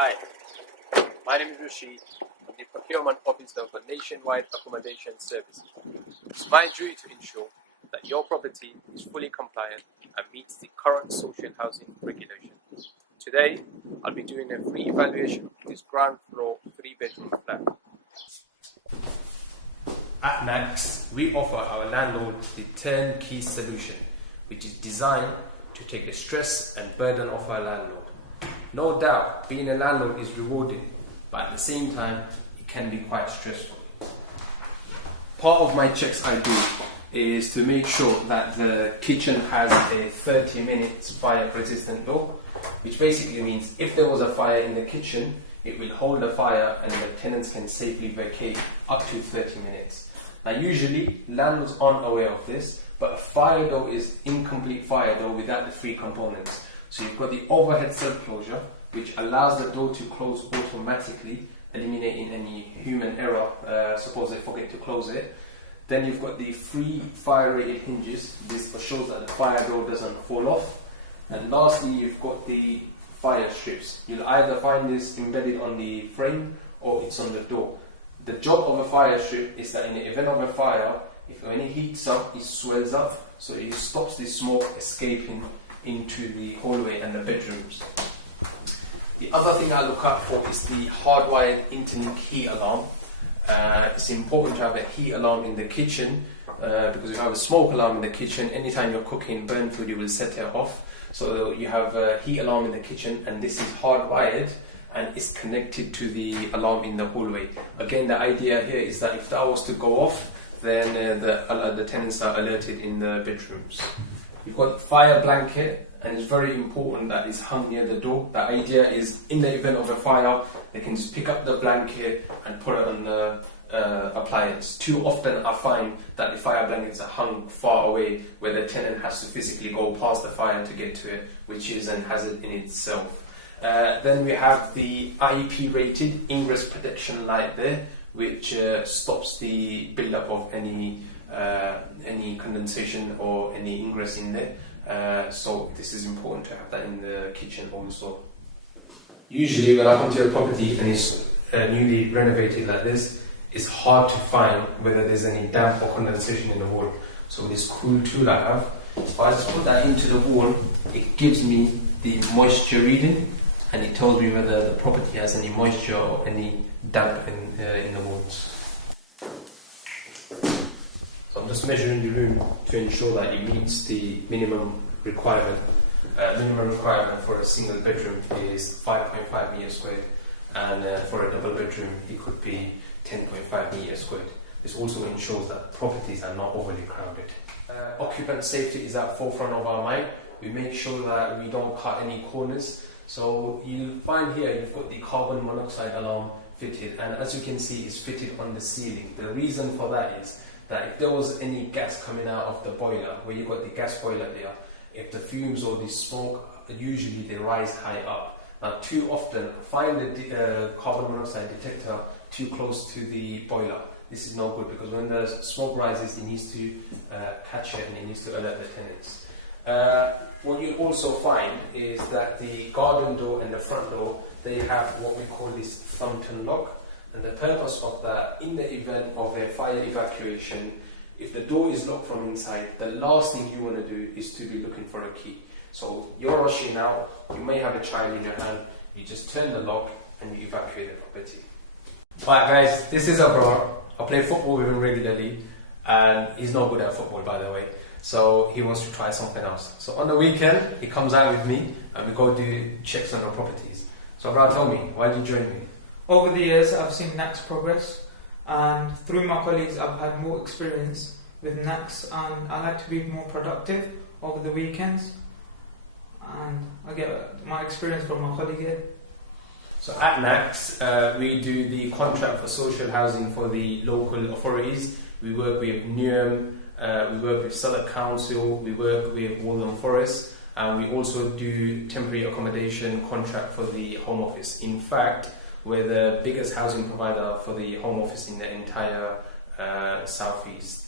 Hi, my name is Rashid. I'm the Procurement Officer for Nationwide Accommodation Services. It's my duty to ensure that your property is fully compliant and meets the current social housing regulations. Today, I'll be doing a free evaluation of this ground floor 3-bedroom flat. At NACCS, we offer our landlords the turnkey solution, which is designed to take the stress and burden off our landlord. No doubt, being a landlord is rewarding, but at the same time, it can be quite stressful. Part of my checks I do is to make sure that the kitchen has a 30 minutes fire resistant door, which basically means if there was a fire in the kitchen, it will hold the fire and the tenants can safely vacate up to 30 minutes. Now usually, landlords aren't aware of this, but a fire door is incomplete fire door without the three components. So you've got the overhead self-closure, which allows the door to close automatically, eliminating any human error, suppose they forget to close it. Then you've got the three fire-rated hinges. This shows that the fire door doesn't fall off. And lastly, you've got the fire strips. You'll either find this embedded on the frame or it's on the door. The job of a fire strip is that in the event of a fire, if when it heats up, it swells up, so it stops the smoke escaping into the hallway and the bedrooms. The other thing I look out for is the hardwired interlink heat alarm. It's important to have a heat alarm in the kitchen because if you have a smoke alarm in the kitchen, anytime you're cooking burnt food, you will set it off. So you have a heat alarm in the kitchen, and this is hardwired and it's connected to the alarm in the hallway. Again, the idea here is that if that was to go off, then the tenants are alerted in the bedrooms. You've got fire blanket, and it's very important that it's hung near the door. The idea is, in the event of a fire, they can just pick up the blanket and put it on the appliance. Too often I find that the fire blankets are hung far away, where the tenant has to physically go past the fire to get to it, which is a hazard in itself. Then we have the IEP rated ingress protection light there, which stops the build-up of any condensation or any ingress in there. So this is important to have that in the kitchen also. Usually when I come to a property and it's newly renovated like this, it's hard to find whether there's any damp or condensation in the wall. So with this cool tool I have, if I just put that into the wall, it gives me the moisture reading, and it tells me whether the property has any moisture or any damp in the walls. So I'm just measuring the room to ensure that it meets the minimum requirement. Minimum requirement for a single bedroom is 5.5 meters squared, and for a double bedroom it could be 10.5 meters squared. This also ensures that properties are not overly crowded. Occupant safety is at forefront of our mind. We make sure that we don't cut any corners. So you'll find here you've got the carbon monoxide alarm fitted, and as you can see, it's fitted on the ceiling. The reason for that is that if there was any gas coming out of the boiler, where you've got the gas boiler there, if the fumes or the smoke, usually they rise high up. Now too often, find the carbon monoxide detector too close to the boiler. This is no good, because when the smoke rises, it needs to catch it and it needs to alert the tenants. What you'll also find is that the garden door and the front door, they have what we call this thumb turn lock. And the purpose of that, in the event of a fire evacuation, if the door is locked from inside, the last thing you want to do is to be looking for a key. So you're rushing out, you may have a child in your hand, you just turn the lock and you evacuate the property. Alright guys, this is Abrar. I play football with him regularly, and he's not good at football, by the way. So he wants to try something else. So on the weekend, he comes out with me and we go do checks on our properties. So Abrar, tell me, why did you join me? Over the years, I've seen NACCS progress, and through my colleagues, I've had more experience with NACCS, and I like to be more productive over the weekends, and I get my experience from my colleague here. So at NACCS, we do the contract for social housing for the local authorities. We work with NUM, we work with Southwark Council, we work with Waltham Forest, and we also do temporary accommodation contract for the Home Office. In fact, we're the biggest housing provider for the Home Office in the entire Southeast.